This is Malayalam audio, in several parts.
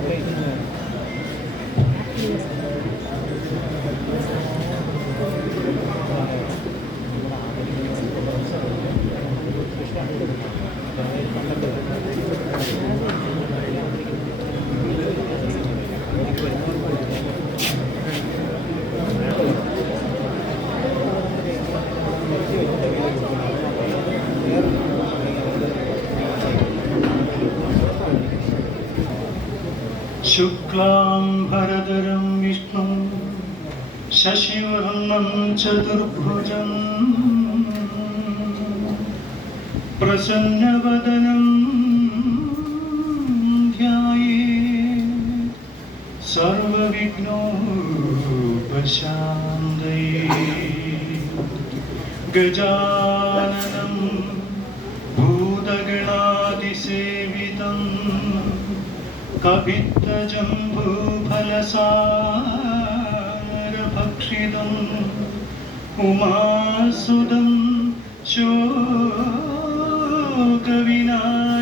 Thank you. शुक्लां भरदरं विष्णुं शशिवर्णं चतुर्भुजम् प्रसन्नवदनं ध्याये सर्वविघ्नोपशान्तये गजाननं भूतगणादिसेवितम् കവിത്തജംബൂഫലസാരഭക്ഷിതം ഉമാസുതം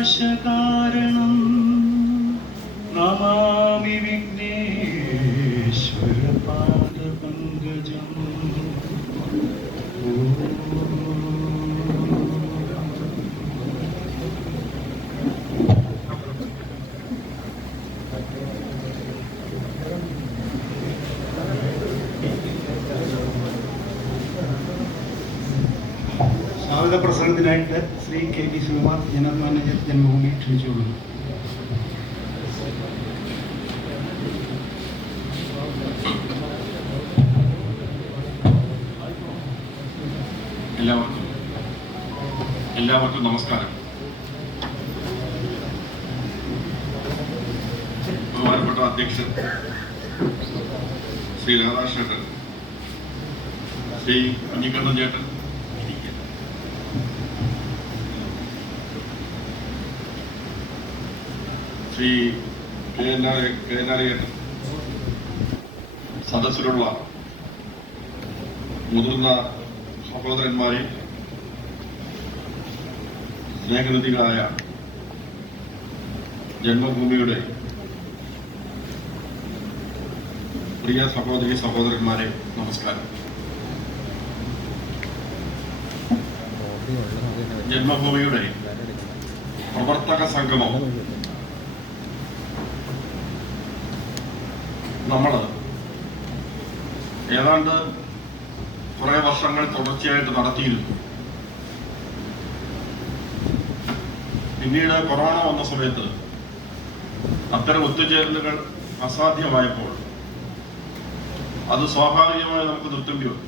ശോകവിനാശകാരണം നമാ സ്വാഗത പ്രസംഗത്തിനായിട്ട് Shri K P Sivakumar general manager Janmabhumi ക്ഷണിച്ചുകൊള്ളുന്നു. എല്ലാവർക്കും എല്ലാവർക്കും നമസ്കാരം. ബഹുമാനപ്പെട്ട അധ്യക്ഷൻ ശ്രീ രാധാകൃഷ്ണൻ ശ്രീ കുഞ്ഞിക്കണ്ണൻ ചേട്ടൻ Shri K N R K N R സദസ്സിലുള്ള മുതിർന്ന സഹോദരന്മാരെ സ്നേഹനിധികളായ ജന്മഭൂമിയുടെ പ്രിയ സഹോദരി സഹോദരന്മാരെ നമസ്കാരം. ജന്മഭൂമിയുടെ പ്രവർത്തക സംഗമം നമ്മൾ ഏതാണ്ട് കുറെ വർഷങ്ങൾ തുടർച്ചയായിട്ട് നടത്തിയിരുന്നു. പിന്നീട് കൊറോണ വന്ന സമയത്ത് അത്തരം ഒത്തുചേരലുകൾ അസാധ്യമായപ്പോൾ അത് സ്വാഭാവികമായി നമുക്ക് നിർത്തേണ്ടി വന്നു.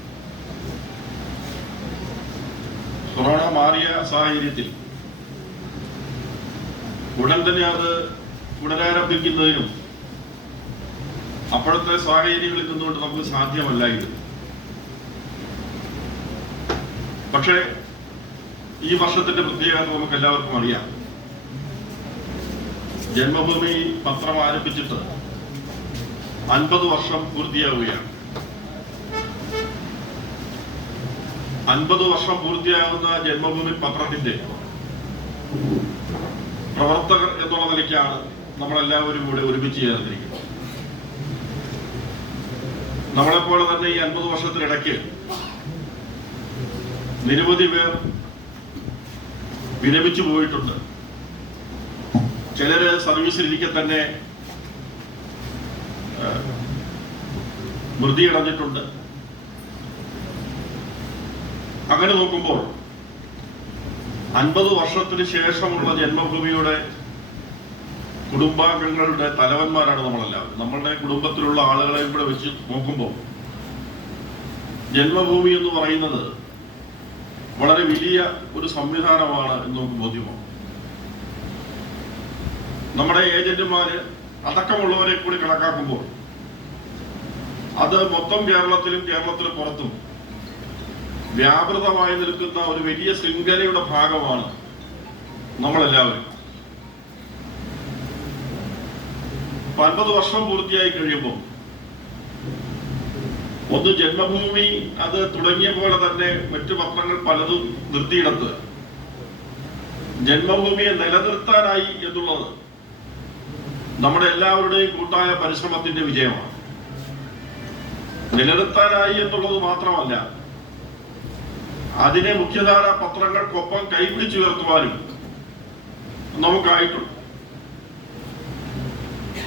കൊറോണ മാറിയ സാഹചര്യത്തിൽ ഉടൻ തന്നെ അത് പുനരാരംഭിക്കുന്നതിനും അപ്പോഴത്തെ സാഹചര്യങ്ങളിൽ നിന്നുകൊണ്ട് നമുക്ക് സാധ്യമല്ലായിരുന്നു പക്ഷേ ഈ വർഷത്തിന്റെ പ്രത്യേകത നമുക്ക് എല്ലാവർക്കും അറിയാം. ജന്മഭൂമി പത്രം ആരംഭിച്ചിട്ട് അൻപത് വർഷം പൂർത്തിയാവുകയാണ്. അൻപത് വർഷം പൂർത്തിയാകുന്ന ജന്മഭൂമി പത്രത്തിന്റെ പ്രവർത്തകർ എന്നുള്ള നിലയ്ക്കാണ് നമ്മളെല്ലാവരും കൂടെ ഒരുമിച്ച് ചേർന്നിരിക്കുന്നത്. നമ്മളെപ്പോലെ തന്നെ ഈ അൻപത് വർഷത്തിനിടയ്ക്ക് നിരവധി പേർ വിരമിച്ചു പോയിട്ടുണ്ട്. ചിലര് സർവീസിലിരിക്കെ തന്നെ വൃതി മൃതിയടഞ്ഞിട്ടുണ്ട് അങ്ങനെ നോക്കുമ്പോൾ അൻപത് വർഷത്തിന് ശേഷമുള്ള ജന്മഭൂമിയുടെ കുടുംബാംഗങ്ങളുടെ തലവന്മാരാണ് നമ്മളെല്ലാവരും. നമ്മളുടെ കുടുംബത്തിലുള്ള ആളുകളെ ഇവിടെ വെച്ച് നോക്കുമ്പോൾ ജന്മഭൂമി എന്ന് പറയുന്നത് വളരെ വലിയ ഒരു സംവിധാനമാണ് എന്ന് നമുക്ക് ബോധ്യമാണ് നമ്മുടെ ഏജന്റുമാര് അടക്കമുള്ളവരെ കൂടി കണക്കാക്കുമ്പോൾ അത് മൊത്തം കേരളത്തിലും കേരളത്തിന് പുറത്തും വ്യാപൃതമായി നിൽക്കുന്ന ഒരു വലിയ ശൃംഖലയുടെ ഭാഗമാണ് നമ്മളെല്ലാവരും. ഇപ്പൊ അൻപത് വർഷം പൂർത്തിയായി കഴിയുമ്പോൾ ഒന്ന് ജന്മഭൂമി അത് തുടങ്ങിയ പോലെ തന്നെ മറ്റു പത്രങ്ങൾ പലതും നിർത്തിയിടത്ത്. ജന്മഭൂമിയെ നിലനിർത്താനായി എന്നുള്ളത് നമ്മുടെ എല്ലാവരുടെയും കൂട്ടായ പരിശ്രമത്തിന്റെ വിജയമാണ്. നിലനിർത്താനായി എന്നുള്ളത് മാത്രമല്ല അതിനെ മുഖ്യധാര പത്രങ്ങൾക്കൊപ്പം കൈപിടിച്ചുയർത്തുവാനും നമുക്കായിട്ടുണ്ട്.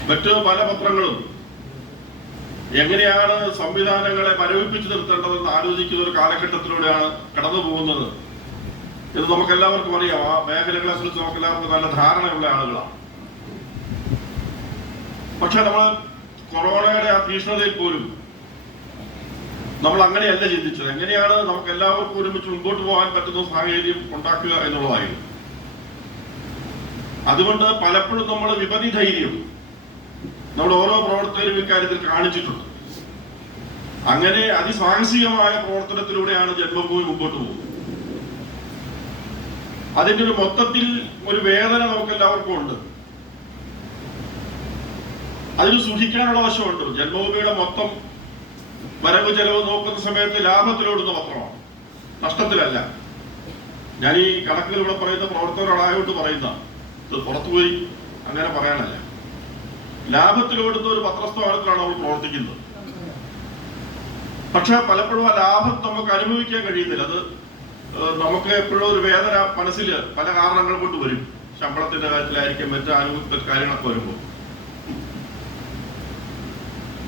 മറ്റ് പല പത്രങ്ങളും. എങ്ങനെയാണ് സംവിധാനങ്ങളെ മരവിപ്പിച്ചു നിർത്തേണ്ടതെന്ന് ആലോചിക്കുന്ന ഒരു കാലഘട്ടത്തിലൂടെയാണ് കടന്നു പോകുന്നത്. ഇത് നമുക്ക് എല്ലാവർക്കും അറിയാം. ആ മേഖലകളെ കുറിച്ച് നമുക്ക് എല്ലാവർക്കും നല്ല ധാരണയുള്ള ആളുകളാണ്. പക്ഷെ നമ്മൾ കൊറോണയുടെ ആ ഭീഷണതയിൽ പോലും നമ്മൾ അങ്ങനെയല്ല ചിന്തിച്ചത്. എങ്ങനെയാണ് നമുക്ക് എല്ലാവർക്കും ഒരുമിച്ച് മുമ്പോട്ട് പോകാൻ പറ്റുന്ന സാഹചര്യം ഉണ്ടാക്കുക എന്നുള്ളതായിരുന്നു. അതുകൊണ്ട് പലപ്പോഴും നമ്മൾ വിപതി ധൈര്യം നമ്മുടെ ഓരോ പ്രവർത്തകരും ഇക്കാര്യത്തിൽ കാണിച്ചിട്ടുണ്ട്. അങ്ങനെ അതിസാഹസികമായ പ്രവർത്തനത്തിലൂടെയാണ് ജന്മഭൂമി മുമ്പോട്ട് പോകുന്നത്. അതിന്റെ ഒരു മൊത്തത്തിൽ ഒരു വേദന നമുക്ക് എല്ലാവർക്കും ഉണ്ട് അതിന് സൂക്ഷിക്കാനുള്ള വശമുണ്ട് ജന്മഭൂമിയുടെ മൊത്തം വരവ് ചെലവ് നോക്കുന്ന സമയത്ത് ലാഭത്തിലോടുന്ന പത്രമാണ്. നഷ്ടത്തിലല്ല. ഞാൻ ഈ കണക്കുകൾ ഇവിടെ പറയുന്ന പ്രവർത്തകരോടായോട്ട് പറയുന്ന പുറത്തുപോയി അങ്ങനെ പറയാനല്ല. ലാഭത്തിലോടുന്ന ഒരു പത്രസ്ഥാനത്തിലാണ് അവൾ പ്രവർത്തിക്കുന്നത്. പക്ഷെ പലപ്പോഴും ആ ലാഭം നമുക്ക് അനുഭവിക്കാൻ കഴിയുന്നില്ല. അത് നമുക്ക് എപ്പോഴും ഒരു വേദന മനസ്സിൽ പല കാരണങ്ങൾ കൊണ്ട് വരും. ശമ്പളത്തിന്റെ കാര്യത്തിലായിരിക്കും മറ്റു ആനുകൂല്യ കാര്യങ്ങളൊക്കെ വരുമ്പോൾ.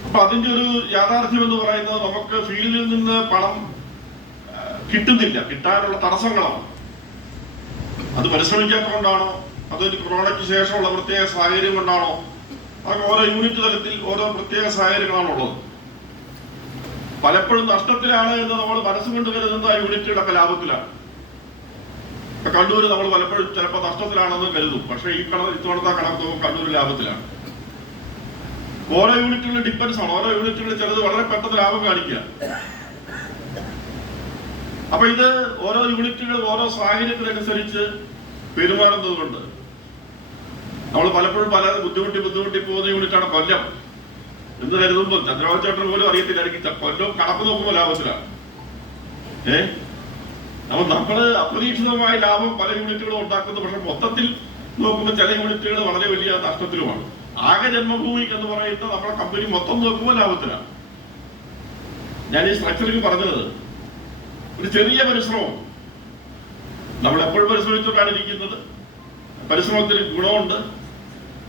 അപ്പൊ അതിന്റെ ഒരു യാഥാർത്ഥ്യം എന്ന് പറയുന്നത് നമുക്ക് ഫീൽഡിൽ നിന്ന് പണം കിട്ടുന്നില്ല. കിട്ടാനുള്ള തടസ്സങ്ങളാണ്. അത് പരിശ്രമിക്കാത്തതുകൊണ്ടാണോ? അതോ ഇനി കൊറോണയ്ക്ക് ശേഷമുള്ള പ്രത്യേക സാഹചര്യം കൊണ്ടാണോ? അതൊക്കെ ഓരോ യൂണിറ്റ് തലത്തിൽ ഓരോ പ്രത്യേക സാഹചര്യങ്ങളാണ് ഉള്ളത് പലപ്പോഴും നഷ്ടത്തിലാണ് എന്ന് നമ്മൾ മനസ്സുകൊണ്ട് കരുതുന്ന ആ യൂണിറ്റുകളൊക്കെ ലാഭത്തിലാണ്. ഇപ്പൊ കണ്ണൂര് നമ്മൾ പലപ്പോഴും ചിലപ്പോൾ നഷ്ടത്തിലാണെന്ന് കരുതും. പക്ഷേ ഈ കണ ഇത്തവണത്തെ കണക്ക് നോക്കുമ്പോൾ കണ്ണൂർ ലാഭത്തിലാണ്. ഓരോ യൂണിറ്റുകളും ഡിപ്പെൻസ് ആണ്. ഓരോ യൂണിറ്റുകളിൽ ചിലത് വളരെ പെട്ടെന്ന് ലാഭം കാണിക്കുക. അപ്പൊ ഇത് ഓരോ യൂണിറ്റുകൾ ഓരോ സാഹചര്യത്തിനനുസരിച്ച് പെരുമാറുന്നത് കൊണ്ട് നമ്മൾ പലപ്പോഴും പല ബുദ്ധിമുട്ടി ബുദ്ധിമുട്ടി പോകുന്ന യൂണിറ്റാണ് കൊല്ലം. എന്ന് കരുതുമ്പോൾ ചന്ദ്രബാബു പോലും അറിയത്തില്ല. എനിക്ക് കൊല്ലം കണക്ക് നോക്കുമ്പോൾ ലാഭത്തിലാണ് ഏ? നമ്മൾ അപ്രതീക്ഷിതമായ ലാഭം പല യൂണിറ്റുകളും ഉണ്ടാക്കുന്നു. പക്ഷെ മൊത്തത്തിൽ നോക്കുമ്പോൾ ചില യൂണിറ്റുകൾ വളരെ വലിയ നഷ്ടത്തിലുമാണ്. ആകെ ജന്മഭൂമിക്ക് എന്ന് പറയുന്ന നമ്മുടെ കമ്പനി മൊത്തം നോക്കുമ്പോൾ ലാഭത്തിലാണ് ഞാൻ ഈ സ്ട്രക്ചറിൽ പറഞ്ഞത് ഒരു ചെറിയ പരിശ്രമം. നമ്മൾ എപ്പോഴും പരിശ്രമിച്ചുകൊണ്ടാണ് ഇരിക്കുന്നത്. പരിശ്രമത്തിന് ഗുണമുണ്ട്.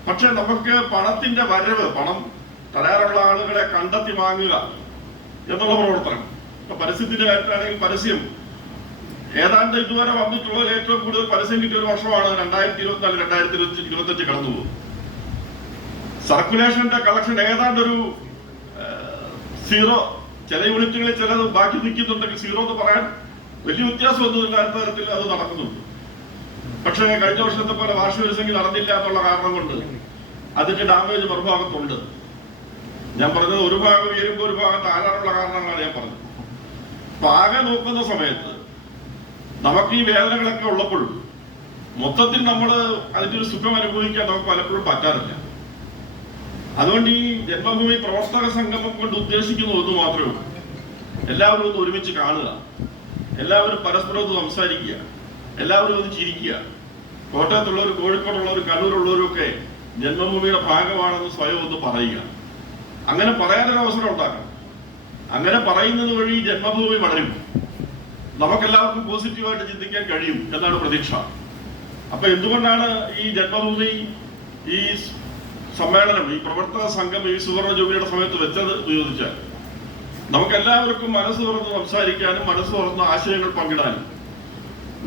പക്ഷെ നമുക്ക് പണത്തിന്റെ വരവ് പണം തരാറുള്ള ആളുകളെ കണ്ടെത്തി വാങ്ങുക എന്നുള്ള പ്രവർത്തനം ഇപ്പൊ പരസ്യത്തിന്റെ കാര്യത്തിലാണെങ്കിൽ പരസ്യം. ഏതാണ്ട് ഇതുവരെ വന്നിട്ടുള്ളതിൽ ഏറ്റവും കൂടുതൽ പരസ്യം കിട്ടിയ ഒരു വർഷമാണ് രണ്ടായിരത്തി ഇരുപത്തിനാല് രണ്ടായിരത്തി ഇരുപത്തി ഇരുപത്തഞ്ച് കടന്നു സർക്കുലേഷന്റെ കളക്ഷൻ ഏതാണ്ട് ഒരു സീറോ ചില യൂണിറ്റുകളിൽ ചിലത് ബാക്കി നിൽക്കുന്നുണ്ടെങ്കിൽ സീറോ എന്ന് പറയാൻ വലിയ വ്യത്യാസമൊന്നും ഇല്ലാത്ത തരത്തിൽ അത് നടക്കുന്നുണ്ട്. പക്ഷേ കഴിഞ്ഞ വർഷത്തെ പോലെ വാർഷിക വാർഷികോത്സവം നടന്നില്ല എന്നുള്ള കാരണം കൊണ്ട് അതിന്റെ ഡാമേജ് മറുഭാഗത്തുണ്ട് ഞാൻ പറഞ്ഞത് ഒരു ഭാഗം ഉയരുമ്പോൾ ഒരു ഭാഗം താഴാനുള്ള കാരണങ്ങളാണ് ഞാൻ പറഞ്ഞത്. അപ്പൊ നോക്കുന്ന സമയത്ത് നമുക്ക് ഈ വേദനകളൊക്കെ ഉള്ളപ്പോൾ മൊത്തത്തിൽ നമ്മൾ അതിന്റെ ഒരു സുഖം അനുഭവിക്കാൻ നമുക്ക് പലപ്പോഴും പറ്റാറില്ല. അതുകൊണ്ട് ഈ ജന്മഭൂമി പ്രവർത്തക സംഗമം കൊണ്ട് ഉദ്ദേശിക്കുന്ന ഒന്ന് മാത്രമേ ഉള്ളൂ. എല്ലാവരും ഒന്ന് ഒരുമിച്ച് കാണുക. എല്ലാവരും പരസ്പരം ഒന്ന് സംസാരിക്കുക. എല്ലാവരും ഒന്ന് ചിരിക്കുക. കോട്ടയത്തുള്ളവർ കോഴിക്കോടുള്ളവർ കണ്ണൂരുള്ളവരും ഒക്കെ ജന്മഭൂമിയുടെ ഭാഗമാണെന്ന് സ്വയം ഒന്ന് പറയുക. അങ്ങനെ പറയാനൊരു അവസരം ഉണ്ടാക്കണം. അങ്ങനെ പറയുന്നത് വഴി ജന്മഭൂമി വളരും. നമുക്കെല്ലാവർക്കും പോസിറ്റീവായിട്ട് ചിന്തിക്കാൻ കഴിയും എന്നാണ് പ്രതീക്ഷ. അപ്പൊ എന്തുകൊണ്ടാണ് ഈ ജന്മഭൂമി ഈ സമ്മേളനം ഈ പ്രവർത്തന സംഘം ഈ സുവർണ ജൂബിലിയുടെ സമയത്ത് വെച്ചത് ഉപയോഗിച്ചാൽ? ചോദിച്ചാൽ നമുക്ക് എല്ലാവർക്കും മനസ്സ് തുറന്ന് സംസാരിക്കാനും മനസ്സ് തുറന്ന് ആശയങ്ങൾ പങ്കിടാനും.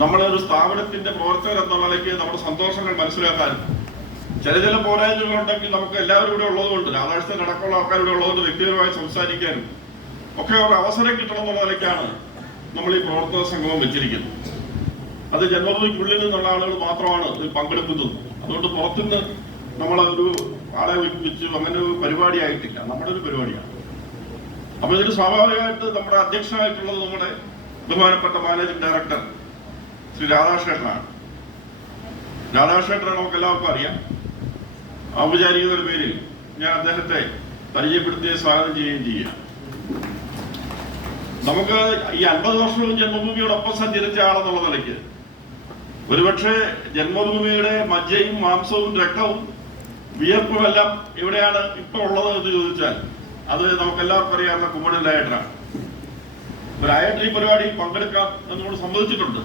നമ്മളെ ഒരു സ്ഥാപനത്തിന്റെ പ്രവർത്തകർ എന്നുള്ള നിലയ്ക്ക് നമ്മുടെ സന്തോഷങ്ങൾ മനസ്സിലാക്കാനും ചില ചില പോരായ്മകളുണ്ടെങ്കിൽ നമുക്ക് എല്ലാവരും ഇവിടെ ഉള്ളതുകൊണ്ട് രാധാകൃഷ്ണൻ അടക്കമുള്ള ആൾക്കാർ ഇവിടെ ഉള്ളതുകൊണ്ട് വ്യക്തിപരമായി സംസാരിക്കാനും ഒക്കെ ഒരു അവസരം കിട്ടണം എന്നുള്ള നിലയ്ക്കാണ് നമ്മൾ ഈ പ്രവർത്തക സംഗമം വെച്ചിരിക്കുന്നത്. അത് ജന്മഭൂമിക്കുള്ളിൽ നിന്നുള്ള ആളുകൾ മാത്രമാണ് ഇതിൽ പങ്കെടുക്കുന്നത്. അതുകൊണ്ട് പുറത്തുനിന്ന് നമ്മൾ ഒരു ആളെ വെച്ച് അങ്ങനെ ഒരു പരിപാടി ആയിട്ടില്ല നമ്മുടെ ഒരു പരിപാടിയാണ്. അപ്പൊ ഇതിൽ സ്വാഭാവികമായിട്ട് നമ്മുടെ അധ്യക്ഷനായിട്ടുള്ളത് നമ്മുടെ ബഹുമാനപ്പെട്ട മാനേജിംഗ് ഡയറക്ടർ ശ്രീ രാധാകൃഷ്ണനാണ് രാധാകൃഷ്ണനെ നമുക്ക് എല്ലാവർക്കും അറിയാം. ഔപചാരിക പേരിൽ ഞാൻ അദ്ദേഹത്തെ പരിചയപ്പെടുത്തുകയും സ്വാഗതം ചെയ്യുകയും ചെയ്യാം നമുക്ക് ഈ അൻപത് വർഷവും ജന്മഭൂമിയോടൊപ്പം സഞ്ചരിച്ച ആളെന്നുള്ള നിലയ്ക്ക് ഒരുപക്ഷെ ജന്മഭൂമിയുടെ മജ്ജയും മാംസവും രക്തവും വിയർപ്പും എല്ലാം എവിടെയാണ് ഇപ്പൊ ഉള്ളത് എന്ന് ചോദിച്ചാൽ അത് നമുക്ക് എല്ലാവർക്കും അറിയാവുന്ന കുമ്മണൻ ലായട്ടനാണ് ഒരു ഈ പരിപാടിയിൽ പങ്കെടുക്കാം എന്നോട് സമ്മതിച്ചിട്ടുണ്ട്.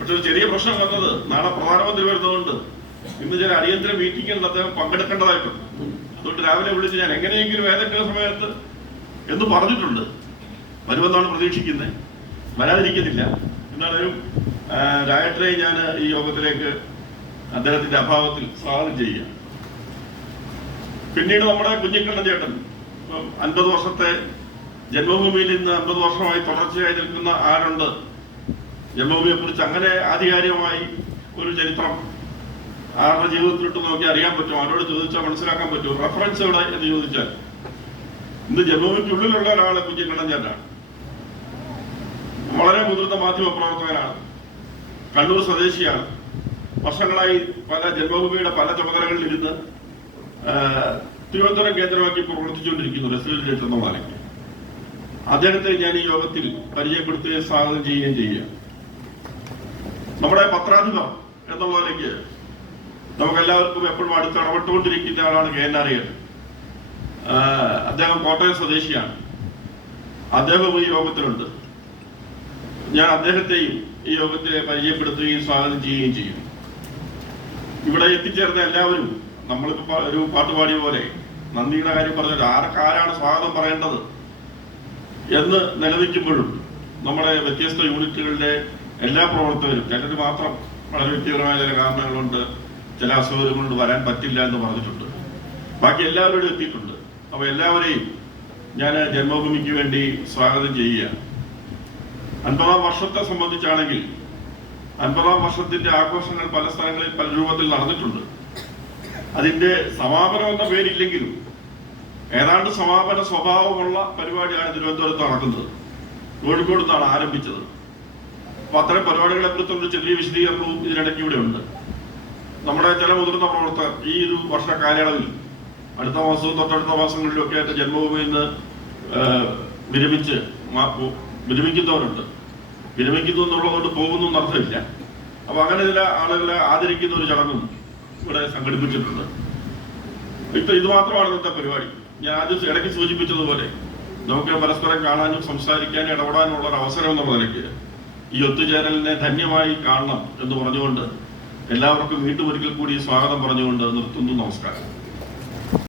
പക്ഷെ ഒരു ചെറിയ പ്രശ്നം വന്നത് നാളെ പ്രധാനമന്ത്രി വരുന്നതുകൊണ്ട് ഇന്ന് ചില അടിയന്തര മീറ്റിംഗിൽ അദ്ദേഹം പങ്കെടുക്കേണ്ടതായിട്ടുണ്ട്. അതുകൊണ്ട് രാവിലെ വിളിച്ച് ഞാൻ എങ്ങനെയെങ്കിലും ഏതെങ്കിലും സമയത്ത് എന്ന് പറഞ്ഞിട്ടുണ്ട്. വരുമെന്നാണ് പ്രതീക്ഷിക്കുന്നത്. വരാതിരിക്കുന്നില്ല എന്നാലും രാത്രി ഞാൻ ഈ യോഗത്തിലേക്ക് അദ്ദേഹത്തിന്റെ അഭാവത്തിൽ സ്വാഗതം ചെയ്യുക. പിന്നീട് നമ്മുടെ കുഞ്ഞിക്കണ്ണൻ ചേട്ടൻ അൻപത് വർഷത്തെ ജന്മഭൂമിയിൽ ഇന്ന് അൻപത് വർഷമായി തുടർച്ചയായി നിൽക്കുന്ന ആരുണ്ട്? ജന്മഭൂമിയെ കുറിച്ച് അങ്ങനെ ആധികാരികമായി ഒരു ചരിത്രം ആരുടെ ജീവിതത്തിലിട്ട് നോക്കി അറിയാൻ പറ്റും ആരോട് ചോദിച്ചാൽ മനസ്സിലാക്കാൻ പറ്റും. റെഫറൻസ് എവിടെ എന്ന് ചോദിച്ചാൽ ഇന്ന് ജന്മഭൂമിക്കുള്ളിലുള്ള ഒരാളെ കുഞ്ഞു ചേട്ടനാണ് വളരെ മുതിർന്ന മാധ്യമ പ്രവർത്തകനാണ്. കണ്ണൂർ സ്വദേശിയാണ്. വർഷങ്ങളായി പല ജന്മഭൂമിയുടെ പല ചുമതലകളിൽ ഇരുന്ന് തിരുവനന്തപുരം കേന്ദ്രമാക്കി പ്രവർത്തിച്ചുകൊണ്ടിരിക്കുന്നു റെസിഡന്റ് എന്ന നിലയ്ക്ക് അദ്ദേഹത്തെ ഞാൻ ഈ യോഗത്തിൽ പരിചയപ്പെടുത്തുകയും സ്വാഗതം ചെയ്യുകയും ചെയ്യുക നമ്മുടെ പത്രാധിപർ എന്നുള്ളതിലേക്ക് നമുക്ക് നമുക്കെല്ലാവർക്കും എപ്പോഴും അടുത്ത് ഇടപെട്ടുകൊണ്ടിരിക്കുന്ന ആളാണ് കെ എൻ ആറിയൻ അദ്ദേഹം കോട്ടയം സ്വദേശിയാണ്. അദ്ദേഹം ഈ യോഗത്തിലുണ്ട്. ഞാൻ അദ്ദേഹത്തെയും ഈ യോഗത്തെ പരിചയപ്പെടുത്തുകയും സ്വാഗതം ചെയ്യുകയും ചെയ്യും. ഇവിടെ എത്തിച്ചേർന്ന എല്ലാവരും നമ്മളിപ്പോ ഒരു പാട്ട് പാടിയ പോലെ നന്ദിയുടെ കാര്യം പറഞ്ഞത് ആർക്കാരാണ് സ്വാഗതം പറയേണ്ടത് എന്ന് നിലനിൽക്കുമ്പോഴും നമ്മുടെ വ്യത്യസ്ത യൂണിറ്റുകളിലെ എല്ലാ പ്രവർത്തകരും ചിലർ മാത്രം വളരെ വ്യക്തിപരമായ ചില കാരണങ്ങളുണ്ട് ചില അസൗകര്യം കൊണ്ട് വരാൻ പറ്റില്ല എന്ന് പറഞ്ഞിട്ടുണ്ട്. ബാക്കി എല്ലാവരോടും എത്തിയിട്ടുണ്ട്. അപ്പൊ എല്ലാവരെയും ഞാൻ ജന്മഭൂമിക്ക് വേണ്ടി സ്വാഗതം ചെയ്യുക അൻപതാം വർഷത്തെ സംബന്ധിച്ചാണെങ്കിൽ അൻപതാം വർഷത്തിന്റെ ആഘോഷങ്ങൾ പല സ്ഥലങ്ങളിൽ പല രൂപത്തിൽ നടന്നിട്ടുണ്ട്. അതിന്റെ സമാപനം എന്ന പേരില്ലെങ്കിലും ഏതാണ്ട് സമാപന സ്വഭാവമുള്ള പരിപാടിയാണ് തിരുവനന്തപുരത്ത് നടക്കുന്നത്. കോഴിക്കോട് നിന്നാണ് ആരംഭിച്ചത്. അപ്പൊ അത്തരം പരിപാടികളെ കുറിച്ചുള്ള ചെറിയ വിശദീകരണവും ഇതിനിടയ്ക്ക് ഇവിടെ ഉണ്ട്. നമ്മുടെ ചില മുതിർന്ന പ്രവർത്തകർ ഈ ഒരു വർഷ കാലയളവിൽ അടുത്ത മാസവും തൊട്ടടുത്ത മാസങ്ങളിലൊക്കെ ആയിട്ട് ജന്മഭൂമിയിൽ നിന്ന് വിരമിച്ച് വിരമിക്കുന്നവരുണ്ട്. വിരമിക്കുന്നു എന്നുള്ളതുകൊണ്ട് പോകുന്നു എന്നർത്ഥമില്ല. അപ്പൊ അങ്ങനെ ചില ആളുകളെ ആദരിക്കുന്ന ഒരു ചടങ്ങും ഇവിടെ സംഘടിപ്പിച്ചിട്ടുണ്ട്. ഇപ്പൊ ഇത് മാത്രമാണ് ഇന്നത്തെ പരിപാടി. ഞാൻ ആദ്യം ഇടയ്ക്ക് സൂചിപ്പിച്ചതുപോലെ നമുക്ക് പരസ്പരം കാണാനും സംസാരിക്കാനും ഇടപെടാനും ഉള്ള ഒരു അവസരം എന്നുള്ള നിലയ്ക്ക് ഈ ഒത്തുചേരലിനെ ധന്യമായി കാണണം എന്ന് പറഞ്ഞുകൊണ്ട് എല്ലാവർക്കും വീണ്ടും ഒരിക്കൽ കൂടി സ്വാഗതം പറഞ്ഞുകൊണ്ട് നിർത്തുന്നു. നമസ്കാരം.